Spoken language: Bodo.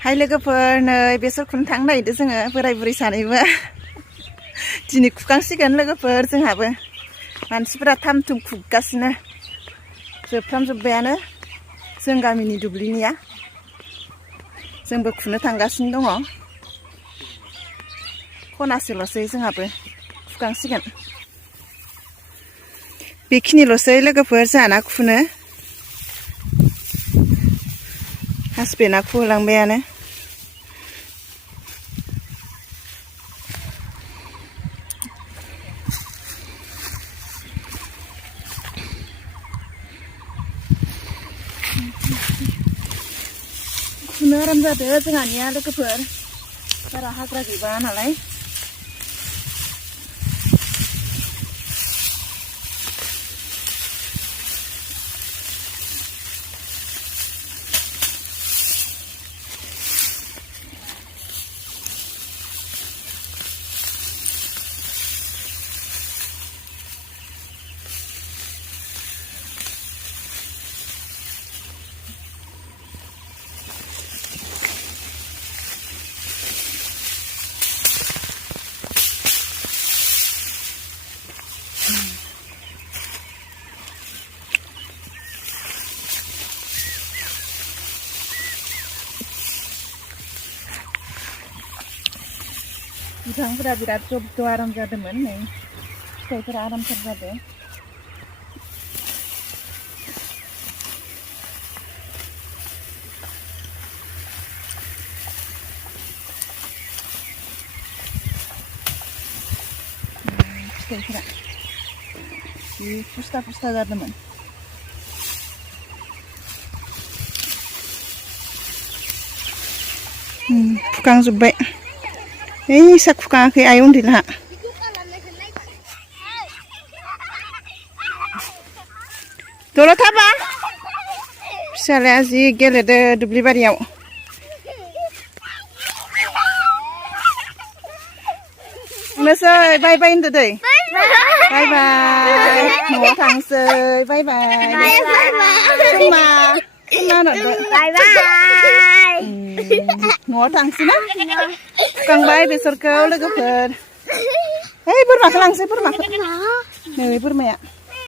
हाय लोगोफोर नै बेसर खुनो थांनो नागिरदों जोङो बोराय बुरै सानैबो दिनै खुखांसिगोन लोगोफोर जोंहाबो मानसिफोरा थाम थुम खुगासिनो जोबफ्रामजोब्बायानो जों गामिनि दुब्लिनिया जोंबो खुनो थांगासिनो दङ खनासेल'सै जोंहाबो खुखांसिगोन बेखिनिल'सै लोगोफोर जाना खुनो हासबेन्डआ खुहोलांबायानो खुनो आराम जादों जोंहानिया लोगोफोर बारा हाग्रा गैबा नालाय बिफांफोरा बिराद जब्द आराम जादोंमोन नै फिथाइफोरा आरामथार जादों फिथाइफोरा जि फुस्था फुस्था जादोंमोन फुखांजोब्बाय ओइ सा खुखाङाखै आइ उन्दैला दलद थाबा फिसालाया जि गेलेदो दुब्लि बारियाव बुंनोसै बाय बाय होनदो दै बाय बाय न'आव थांसै बाय बाय सुमा होनदो बाय बाय न'आव थांसै ना खुखांबाय बेसरखौ लोगोफोर ओइ बोरमाखौ लांसै बोरमाखौ नै बोरमाया